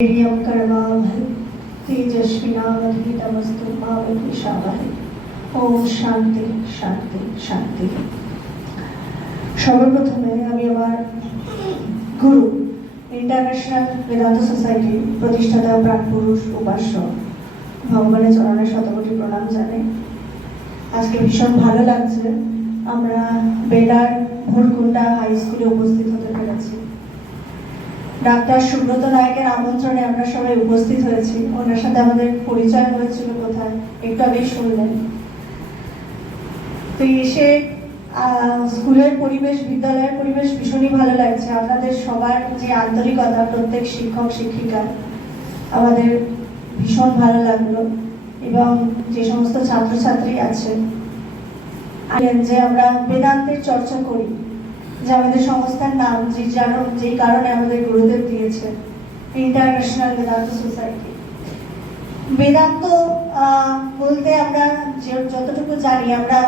નિયમ કરવા ભાઈ તેજસ્વીનામધીતમસ્તુ પાવતી શાવાહી ওম শান্তি শান্তি শান্তি সর্বপ্রথমে আমি আমার গুরু ইন্টারন্যাশনাল বেদান্ত সোসাইটি প্রতিষ্ঠাতা প্রাণপুরুষ উপাস্য ভগবানের চরণে শতকোটি প্রণাম জানাই আজকে ভীষণ ভালো লাগছে আমরা বেড়ার ভোরকুন্ডা হাই স্কুলে উপস্থিত হতে পেরেছি ডাক্তার সুব্রত নায়কের আমন্ত্রণে আমরা সবাই উপস্থিত হয়েছি। ওনার সাথে আমাদের পরিচয় হয়েছিল কোথায়, একটু আগে শুনলেন। তো এসে স্কুলের পরিবেশ, বিদ্যালয়ের পরিবেশ ভীষণই ভালো লাগছে। আপনাদের সবার যে আন্তরিকতা, প্রত্যেক শিক্ষক, শিক্ষিকা, আমাদের ভীষণ ভালো লাগল। এবং যে সমস্ত ছাত্রছাত্রী আছে যে আমরা বেদান্তের চর্চা করি যে আমাদের সংস্থার নাম যে যার যেই কারণে আমাদের গুরুদেব দিয়েছে ইন্টারন্যাশনাল বেদান্ত সোসাইটি বেদান্ত বলতে আমরা যে- যতটুকু জানি আমরা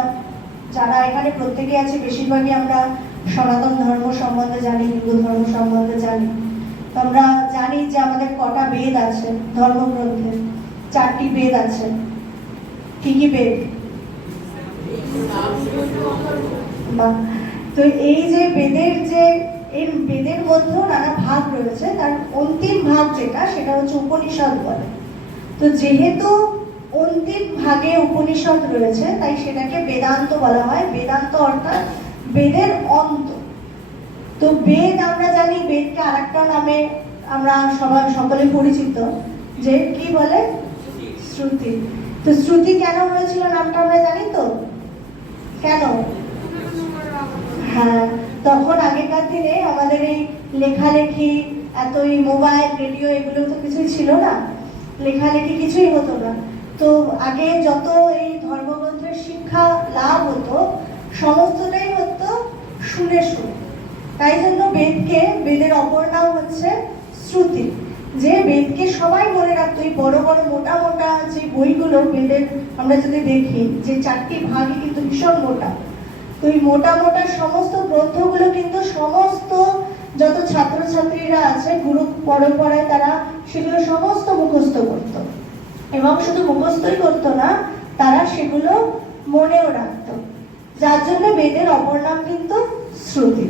যারা এখানে প্রত্যেকে আছে বেশিরভাগই আমরা সনাতন ধর্ম সম্বন্ধে জানি হিন্দু ধর্ম সম্বন্ধে জানি। তো আমরা জানি যে আমাদের কটা বেদ আছে ধর্মগ্রন্থে। চারটি বেদ আছে। কি কি বেদ? বাহ। তো এই যে বেদের যে এর বেদের মধ্যেও নানা ভাগ রয়েছে তার অন্তিম ভাগ যেটা সেটা হচ্ছে উপনিষদ বলে। তো যেহেতু অন্তিম ভাগে উপনিষদ রয়েছে তাই সেটাকে বেদান্ত বলা হয়। বেদান্ত অর্থাৎ বেদের অন্ত। তো বেদ আমরা জানি বেদকে আরেকটা নামে আমরা সবাই সকলে পরিচিত যে কি বলে? শ্রুতি। তো শ্রুতি কেন হয়েছিল নামটা আমরা জানি তো? কেন? হ্যাঁ তখন আগেকার দিনে আমাদের এই লেখালেখি এত এই মোবাইল, রেডিও, এগুলো তো কিছুই ছিল না। লেখালেখি কিছুই হতো না। তো আগে যত এই ধর্মগ্রন্থের শিক্ষা লাভ হতো, সমস্তটাই হতো শুনে শুনে। তাই জন্য বেদকে, বেদের অপর নাম হচ্ছে শ্রুতি। যে বেদকে সবাই মনে রাখতো, এই বড় বড় মোটা মোটা যে বইগুলো বেদের আমরা যদি দেখি, যে চারটি ভাগই কিন্তু ভীষণ মোটা। তো এই মোটা মোটা সমস্ত গ্রন্থগুলো কিন্তু সমস্ত যত ছাত্রছাত্রীরা আছে, গুরু পরম্পরায় তারা সেগুলো সমস্ত মুখস্থ করত। এবং শুধু মুখস্থই করতো না, তারা সেগুলো মনেও রাখতো। যার জন্য বেদের অপর নাম কিন্তু শ্রুতি।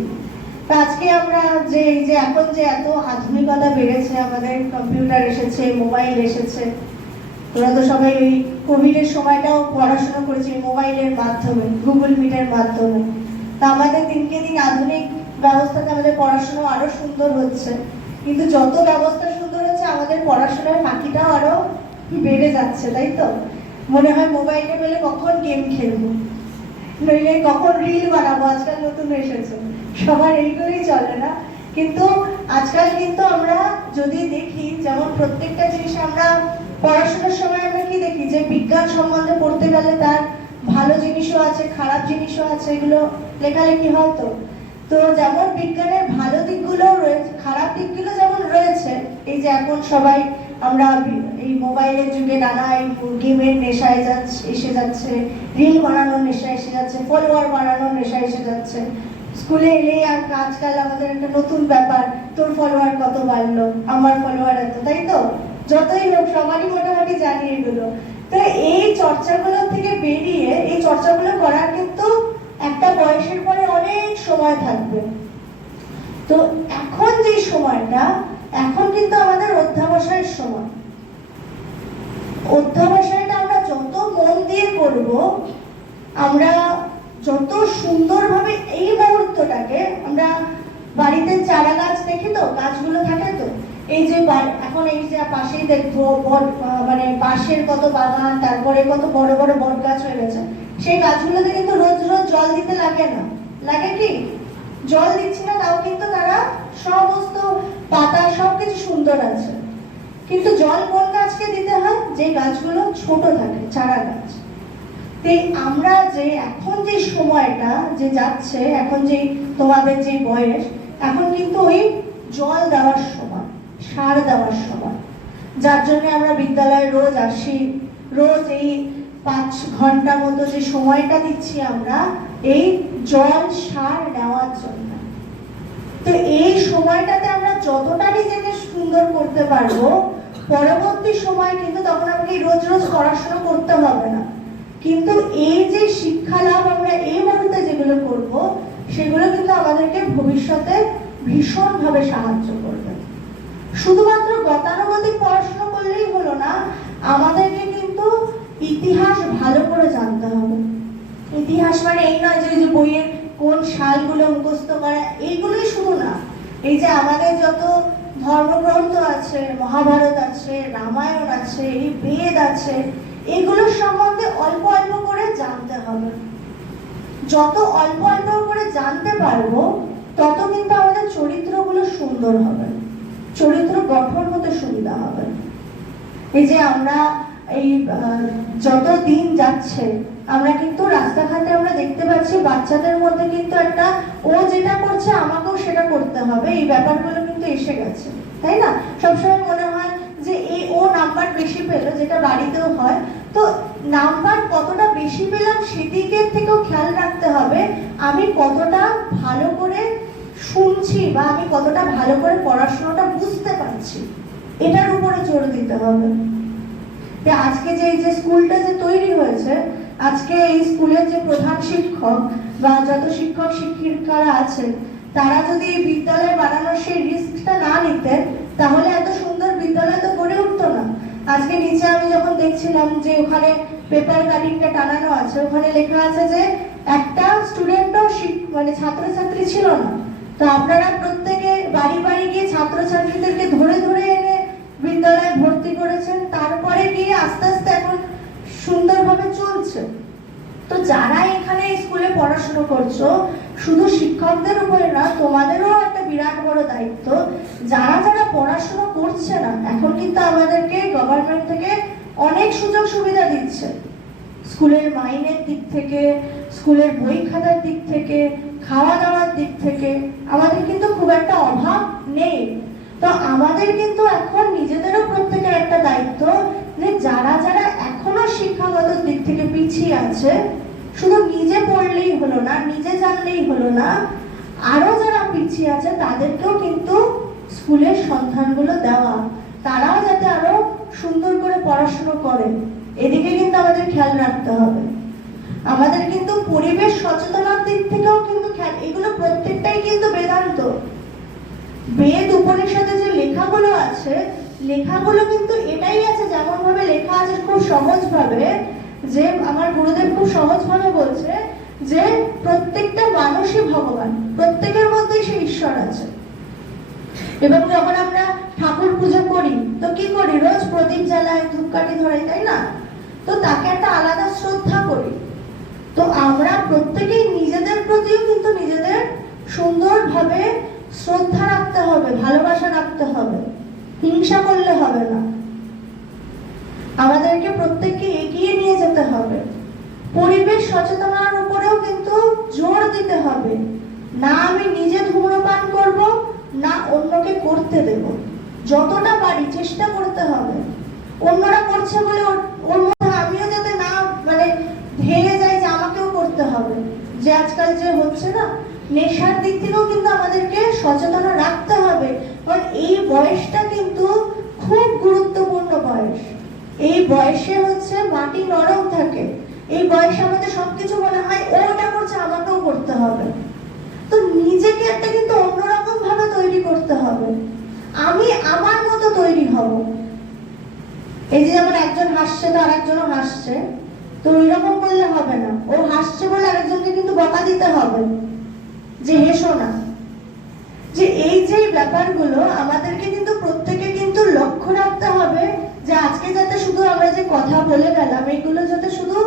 আজকে আমরা যে, এই যে এখন যে এত আধুনিকতা বেড়েছে, আমাদের কম্পিউটার এসেছে, মোবাইল এসেছে তোরা তো সবাই ওই কোভিডের সময়টাও পড়াশোনা করেছি মোবাইলের মাধ্যমে গুগল মিটের মাধ্যমে। তা আমাদের দিনকে দিন আধুনিক ব্যবস্থাতে আমাদের পড়াশোনা আরও সুন্দর হচ্ছে। কিন্তু যত ব্যবস্থা সুন্দর হচ্ছে, আমাদের পড়াশোনার ফাঁকিটাও আরও বেড়ে যাচ্ছে, তাই তো? মনে হয় মোবাইলে পেলে কখন গেম খেলব? নইলে কখন রিল বানাবো? আজকাল নতুন এসেছে। সবার এইগুলোই চলে না? কিন্তু আজকাল কিন্তু আমরা যদি দেখি, যেমন প্রত্যেকটা জিনিস আমরা পড়াশোনার সময় আমরা কি দেখি? যে বিজ্ঞান সম্বন্ধে পড়তে গেলে তার ভালো জিনিসও আছে, খারাপ জিনিসও আছে, এগুলো লেখালেখি হয় তো। তো যেমন বিজ্ঞানের ভালো দিকগুলো রয়েছে, খারাপ দিকগুলো যেমন রয়েছে, এই যে এখন সবাই আমরা এই মোবাইলের যুগে নানা এই গেমের নেশায় যাচ্ছে, এসে যাচ্ছে, রিল বানানোর নেশা এসে যাচ্ছে, ফলোয়ার বানানোর নেশা এসে যাচ্ছে। স্কুলে এলেই আর আজকাল আমাদের একটা নতুন ব্যাপার, তোর ফলোয়ার কত বাড়লো, আমার ফলোয়ার এত, তাই তো? যতই হোক, সবারই মোটামুটি জানি এগুলো। তো এই চর্চাগুলো থেকে বেরিয়ে, এই চর্চাগুলো করার কিন্তু একটা বয়সের পরে অনেক সময় থাকবে। তো এখন যে সময়টা, এখন কিন্তু আমাদের অধ্যাবসায়ের সময়। অধ্যাবসায়টা আমরা যত মন দিয়ে করব, আমরা যত সুন্দরভাবে এই মুহূর্তটাকে, আমরা বাড়িতে চারা গাছ দেখি তো, গাছগুলো থাকে তো এই যে এখন এই যে পাশেই দেখব মানে বাঁশের কত বাগান, তারপরে কত বড় বড় বট গাছ হয়ে গেছে। সেই গাছগুলোতে কিন্তু রোজ রোজ জল দিতে লাগে না। লাগে কি? জল দিচ্ছি না, তাও কিন্তু তারা সমস্ত পাতা সবকিছু সুন্দর আছে। কিন্তু জল কোন গাছকে দিতে হয়? যে গাছগুলো ছোট থাকে, চারা গাছ। তো এই আমরা যে এখন যে সময়টা যে যাচ্ছে, এখন যে তোমাদের যে বয়স, এখন কিন্তু ওই জল দেওয়ার সার দেওয়ার সময়। যার জন্য আমরা বিদ্যালয়ে রোজ আসি। রোজ এই পাঁচ ঘণ্টা মতো যে সময়টা দিচ্ছি আমরা, এই জল সার নেওয়ার জন্য। তো এই সময়টাতে আমরা যতটা নিজেকে সুন্দর করতে পারব, পরবর্তী সময় কিন্তু তখন আমাকে রোজ রোজ পড়াশোনা করতে হবে না। কিন্তু এই যে শিক্ষা লাভ আমরা এই মুহূর্তে যেগুলো করব, সেগুলো কিন্তু আমাদেরকে ভবিষ্যতে ভীষণভাবে সাহায্য করবে। শুধুমাত্র গতানুগতিক পড়াশোনা করলেই হলো না, আমাদেরকে কিন্তু ইতিহাস ভালো করে জানতে হবে। ইতিহাস মানে এই নয় যে বইয়ের কোন সালগুলো মুখস্থ করা এইগুলোই শুধু না। এই যে আমাদের যত ধর্মগ্রন্থ আছে, মহাভারত আছে, রামায়ণ আছে, এই বেদ আছে, এগুলোর সম্বন্ধে অল্প অল্প করে জানতে হবে। যত অল্প অল্প করে জানতে পারব, তত কিন্তু আমাদের চরিত্রগুলো সুন্দর হবে। চরিত্র গঠন হতে সুবিধা হবে। এই যে আমরা এই যত দিন যাচ্ছে, আমরা কিন্তু রাস্তাঘাটে আমরা দেখতে পাচ্ছি বাচ্চাদের মধ্যে কিন্তু একটা, ও যেটা করছে আমাকেও সেটা করতে হবে। এই ব্যাপারগুলো কিন্তু এসে গেছে, তাই না? সবসময় মনে হয় যে এই ও নাম্বার বেশি পেল, যেটা বাড়িতেও হয়। তো নাম্বার কতটা বেশি পেলাম সেদিকের থেকেও খেয়াল রাখতে হবে। আমি কতটা ভালো করে শুনছি বা আমি কতটা ভালো করে পড়াশোনাটা বুঝতে পারছি, এটার উপরে জোর দিতে হবে। যে আজকে যে এই যে স্কুলটা যে তৈরি হয়েছে, আজকে এই স্কুলের যে প্রধান শিক্ষক বা যত শিক্ষক শিক্ষিকারা আছেন তারা যদি বিদ্যালয় বানানোর সেই রিস্কটা না নিতেন তাহলে এত সুন্দর বিদ্যালয় তো গড়ে উঠতো না। আজকে নিচে আমি যখন দেখছিলাম যে ওখানে পেপার কাটিংটা টানানো আছে, ওখানে লেখা আছে যে একটা স্টুডেন্টও মানে ছাত্রছাত্রী ছিল না। তো আপনারা প্রত্যেকে বাড়ি বাড়ি গিয়ে ছাত্রছাত্রীদেরকে ধরে ধরে এনে বিদ্যালয়ে ভর্তি করেছেন। তারপরে গিয়ে আস্তে আস্তে এখন সুন্দরভাবে চলছে। তো যারা এখানে স্কুলে পড়াশুনো করছ, শুধু শিক্ষকদের উপরে না, তোমাদেরও একটা বিরাট বড় দায়িত্ব। যারা যারা পড়াশুনো করছে না, এখন কিন্তু আমাদেরকে গভর্নমেন্ট থেকে অনেক সুযোগ সুবিধা দিচ্ছে। স্কুলের মাইনের দিক থেকে, স্কুলের বই খাতার দিক থেকে, খাওয়া দাওয়ার দিক থেকে। আমাদের কিন্তু খুব একটা অভাব নেই। তো আমাদের কিন্তু এখন নিজেদেরও প্রত্যেকের একটা দায়িত্ব যে যারা যারা এখনও শিক্ষাগত দিক থেকে পিছিয়ে আছে, শুধু নিজে পড়লেই হলো না, নিজে জানলেই হলো না, আরও যারা পিছিয়ে আছে তাদেরকেও কিন্তু স্কুলের সন্ধানগুলো দেওয়া। তারাও যাতে আরও সুন্দর করে পড়াশোনা করে। এদিকে কিন্তু আমাদের খেয়াল রাখতে হবে। আমাদের কিন্তু পরিবেশ সচেতনার দিক থেকেও কিন্তু এগুলো প্রত্যেকটাই কিন্তু বেদান্ত। বেদ উপনিষদে যে লেখাগুলো আছে, লেখাগুলো কিন্তু এটাই আছে যেমন ভাবে লেখা আছে খুব সহজ ভাবে যে আমার গুরুদেব খুব সহজ ভাবে বলছে যে প্রত্যেকটা মানুষই ভগবান, প্রত্যেকের মধ্যেই সে ঈশ্বর আছে। এবং যখন আমরা ঠাকুর পুজো করি, তো কি করি? রোজ প্রদীপ জ্বালাই ধূপকাঠি ধরাই, তাই না? তো তাকে একটা আলাদা শ্রদ্ধা করি। আমরা প্রত্যেকেই নিজেদের প্রতিও কিন্তু নিজেদের সুন্দরভাবে শ্রদ্ধা রাখতে হবে, ভালোবাসা রাখতে হবে, হিংসা করলে হবে না। আমাদেরকে প্রত্যেককে এগিয়ে নিয়ে যেতে হবে। পরিবেশ সচেতনার উপরেও কিন্তু জোর দিতে হবে। না আমি নিজে ধূম্রপান করব, না অন্যকে করতে দেব। যতটা পারি চেষ্টা করতে হবে। অন্যরা করছে বলে ওর- ওর মধ্যে আমিও যাতে না মানে ঢেলে যাই যে আমাকেও করতে হবে যে আজকাল যে হচ্ছে না, নেশার দিক থেকেও কিন্তু আমাদেরকে সচেতন রাখতে হবে। কারণ এই বয়সটা কিন্তু খুব গুরুত্বপূর্ণ বয়স। এই বয়সে হচ্ছে মাটি নরম থাকে। এই বয়সে আমাদের সবকিছু মনে হয়, ওটা করছে, আমাকেও করতে হবে। তো নিজেকে একটা কিন্তু অন্যরকম ভাবে তৈরি করতে হবে। আমি আমার মতো তৈরি হব। এই যে যেমন একজন হাসছে তো আর একজনও হাসছে। তো ওইরকম করলে হবে না। ও হাসছে বলে আরেকজনকে কিন্তু বকা দিতে হবে। যে হেসো না। যে এই যে ব্যাপারগুলো, আমাদেরকে কিন্তু প্রত্যেকে কিন্তু লক্ষ্য রাখতে হবে যে আজকে যাতে শুধু আমরা যে কথা বলে গেলাম, এইগুলো যাতে শুধু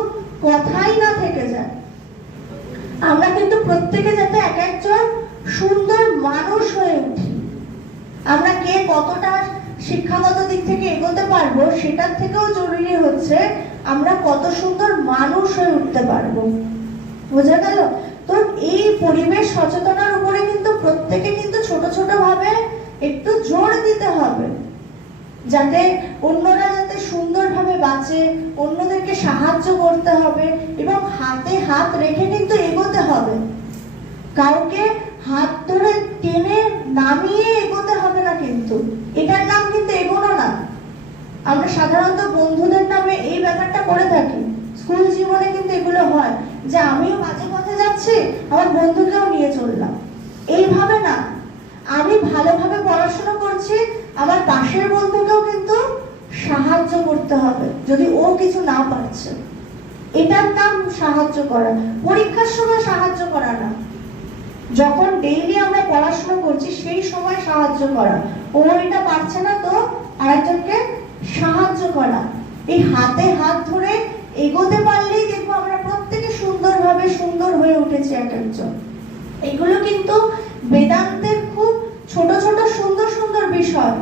কথাই না থেকে যায়। আমরা কিন্তু প্রত্যেকে যাতে এক একজন সুন্দর মানুষ হয়ে উঠি। আমরা কে কতটা শিক্ষাগত দিক থেকে এগোতে পারব, সেটার থেকেও জরুরি হচ্ছে আমরা কত সুন্দর মানুষ হয়ে উঠতে পারব। বোঝা গেল? তো এই পরিবেশ সচেতনার উপরে কিন্তু প্রত্যেকে কিন্তু ছোট ছোট ভাবে একটু জোর দিতে হবে। যাতে অন্যরা যাতে সুন্দরভাবে বাঁচে, অন্যদেরকে সাহায্য করতে হবে এবং হাতে হাত রেখে কিন্তু এগোতে হবে। কাউকে হাত ধরে টেনে নামিয়ে এগোতে হবে না কিন্তু। এটার নাম কিন্তু এগোনো না। আমরা সাধারণত বন্ধুদের নামে এই ব্যাপারটা করে থাকি। স্কুল জীবনে কিন্তু এগুলো হয় যে আমিও মাঝে পথে যাচ্ছি, আমার বন্ধুকেও নিয়ে চললাম। এইভাবে না। আমি ভালোভাবে পড়াশোনা করছি, আমার পাশের বন্ধুকেও কিন্তু সাহায্য করতে হবে, যদি ও কিছু না পারছে। এটার নাম সাহায্য করা। পরীক্ষার সময় সাহায্য করা না। যখন ডেইলি আমরা পড়াশোনা করছি, সেই সময় সাহায্য করা। ও এটা পারছে না তো আরেকজনকে সাহায্য করা। এই হাতে হাত ধরে এগোতে পারলেই দেখব আমরা প্রত্যেকে সুন্দরভাবে সুন্দর হয়ে উঠেছি এক একজন। এগুলো কিন্তু বেদান্তের খুব ছোট ছোট, সুন্দর সুন্দর বিষয়।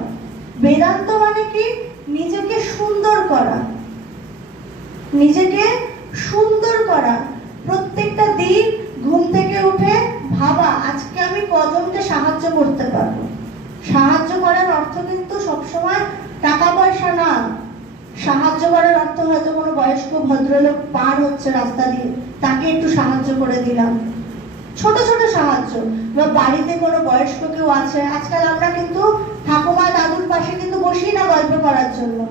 বেদান্ত মানে কি? নিজেকে সুন্দর করা। নিজেকে সুন্দর করা। প্রত্যেকটা দিন ঘুম থেকে উঠে ভাবা আজকে আমি কজনকে সাহায্য করতে পারব? সাহায্য করার অর্থ কিন্তু সবসময় টাকা পয়সা না। সাহায্য করার অর্থ হয়তো কোনো বয়স্ক ভদ্রলোক পার হচ্ছে রাস্তা দিয়ে। তাকে একটু সাহায্য করে দিলাম। ছোট ছোট সাহায্য। বা বাড়িতে কোনো বয়স্ক কেউ আছে, আজকাল আমরা কিন্তু ঠাকুমা দাদুর পাশে কিন্তু বসি না গল্প করার জন্য।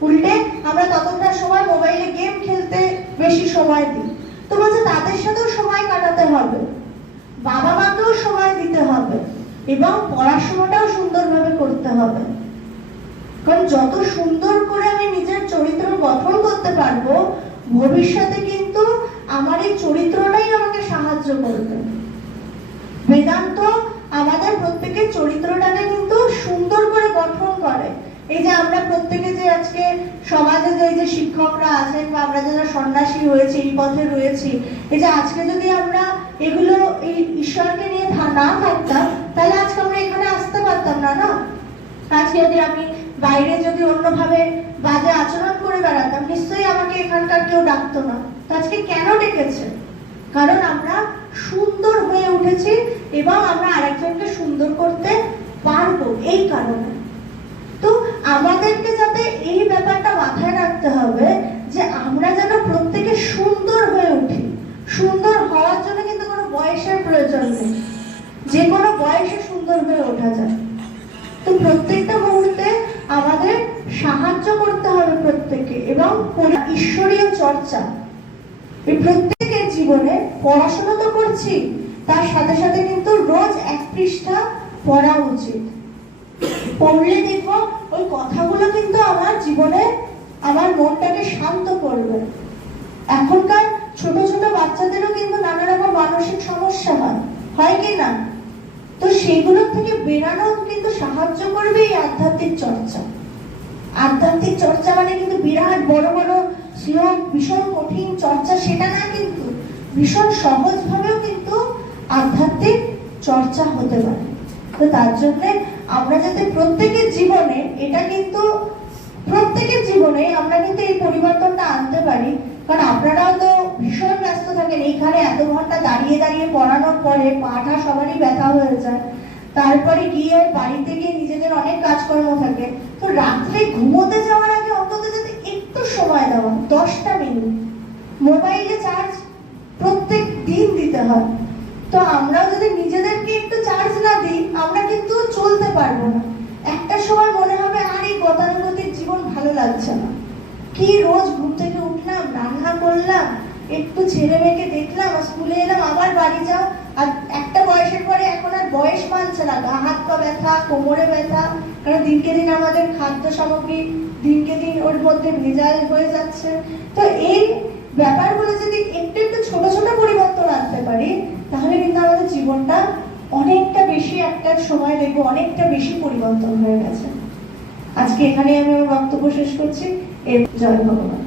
উল্টে আমরা ততটা সময় মোবাইলে গেম খেলতে বেশি সময় দিই। তো বলছে, তাদের সাথেও সময় কাটাতে হবে। বাবা মাকেও সময় দিতে হবে এবং পড়াশোনাটাও সুন্দরভাবে করতে হবে। কারণ যত সুন্দর করে আমি নিজের চরিত্র গঠন করতে পারব, ভবিষ্যতে কিন্তু আমার এই চরিত্রটাই আমাকে সাহায্য করবে। বেদান্ত আমাদের প্রত্যেকের চরিত্রটাকে কিন্তু সুন্দর করে গঠন করে। এই যে আমরা প্রত্যেকে যে আজকে সমাজে যে যে শিক্ষকরা আছেন বা আমরা যারা সন্ন্যাসী হয়েছি, এই পথে রয়েছি, এই যে আজকে যদি আমরা এগুলো এই ঈশ্বরকে নিয়ে না থাকতাম, তাহলে আজকে আমরা এখানে আসতে পারতাম না না? আজকে যদি আমি বাইরে যদি অন্যভাবে বাজে আচরণ করে বেড়াতাম, নিশ্চয়ই আমাকে এখানকার কেউ ডাকতো না। তো আজকে কেন ডেকেছে? কারণ আমরা সুন্দর হয়ে উঠেছি এবং আমরা আরেকজনকে সুন্দর করতে পারব এই কারণে। তো আমাদেরকে যাতে এই ব্যাপারটা মাথায় রাখতে হবে প্রয়োজন নেই। যে কোনো বয়সে সুন্দর হয়ে ওঠা যায়। তো প্রত্যেকটা মুহূর্তে আমাদের সাহায্য করতে হবে প্রত্যেককে এবং ঈশ্বরীয় চর্চা। এই প্রত্যেকের জীবনে পড়াশোনা তো করছি, তার সাথে সাথে কিন্তু রোজ এক পৃষ্ঠা পড়া উচিত। পড়লে দেখব ওই কথাগুলো কিন্তু আমার জীবনে আমার মনটাকে শান্ত করবে। এখনকার ছোট ছোট বাচ্চাদেরও কিন্তু নানা রকম মানসিক সমস্যা হয়। হয় কি না? তো সেগুলো থেকে বেরানো কিন্তু সাহায্য করবে এই আধ্যাত্মিক চর্চা। আধ্যাত্মিক চর্চা মানে কিন্তু বিরাট বড় বড় শ্লোক ভীষণ কঠিন চর্চা, সেটা না কিন্তু। ভীষণ সহজ ভাবেও কিন্তু আধ্যাত্মিক চর্চা হতে পারে। তো তার জন্যে আমরা যাতে প্রত্যেকের জীবনে এটা কিন্তু প্রত্যেকের জীবনে আমরা কিন্তু এই পরিবর্তনটা আনতে পারি। কারণ আপনারাও তো ভীষণ ব্যস্ত থাকেন। এইখানে এত ঘণ্টা দাঁড়িয়ে দাঁড়িয়ে পড়ানোর পরে পাটা সবারই ব্যথা হয়ে যায়। তারপরে গিয়ে বাড়িতে গিয়ে নিজেদের অনেক কাজকর্ম থাকে। তো রাত্রে ঘুমোতে যাওয়ার আগে অন্তত যাতে একটু সময় দেওয়া, দশটা মিনিট। মোবাইলে চার্জ প্রত্যেক দিন দিতে হয়। তো আমরাও যদি নিজেদেরকে একটু চার্জ না দিই, আমরা কিন্তু চলতে পারব না। একটা সময় মনে হবে, আর এই গতানুগতিক জীবন ভালো লাগছে না। কি রোজ ঘুম থেকে উঠলাম, রান্না করলাম, একটু ছেলে মেয়েকে দেখলাম স্কুলে এলাম, আবার বাড়ি যাও আর একটা বয়সের পরে এখন আর বয়স মানছে না, গা হাত পা ব্যথা, কোমরে ব্যথা, কারণ দিনকে দিন আমাদের খাদ্য সামগ্রী দিনকে দিন ওর মধ্যে ভেজাল হয়ে যাচ্ছে। তো এই ব্যাপারগুলো যদি একটু একটু ছোট ছোট পরিবর্তন আনতে পারি, তাহলে কিন্তু আমাদের জীবনটা অনেকটা বেশি একটা সময় দেখব, অনেকটা বেশি পরিবর্তন হয়ে গেছে। আজকে এখানে আমি আমার বক্তব্য শেষ করছি। এর জয় ভগবান